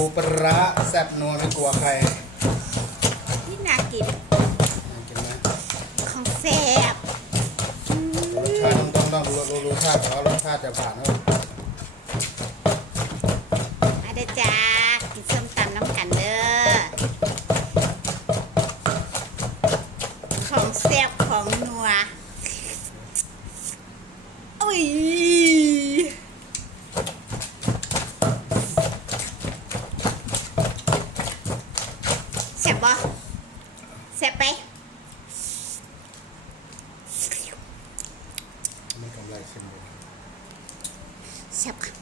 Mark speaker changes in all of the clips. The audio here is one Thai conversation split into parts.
Speaker 1: ปูปลาร้าแซ่บนัวไม่กลัวใคร
Speaker 2: ที่นากิน
Speaker 1: น่ากินไหม
Speaker 2: ของแซ่บ
Speaker 1: รสชาติต้องต้องต้องดูดูรสชาติแต่ว่ารสชาติจะผ่านนะ
Speaker 2: มาเด้อจ้ากินส้มตำน้ำกันเด้อของแซ่บของนัวอุ้ยแซ่บบ่ แซ่บไป
Speaker 1: ไม่กำไรเค็มเลย
Speaker 2: แซ่บค่ะ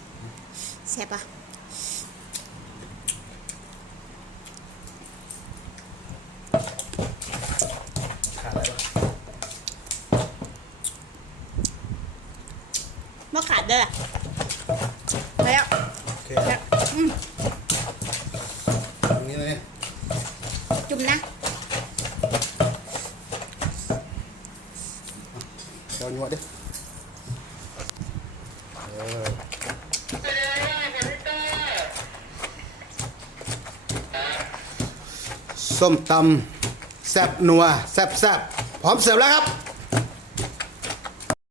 Speaker 2: แซ่บป่ะ
Speaker 1: ขาดอะไรวะ
Speaker 2: มะขาดเด้อแล้ว
Speaker 1: โอเค
Speaker 2: แล้วอืม
Speaker 1: ตรงนี้เลยเนี่ย
Speaker 2: จุ่มนะ
Speaker 1: เดี๋ยวยัวดิเออส้มตำแซ่บนัวแซ่บแซ่บพร้อมเสิร์ฟแล้วครับ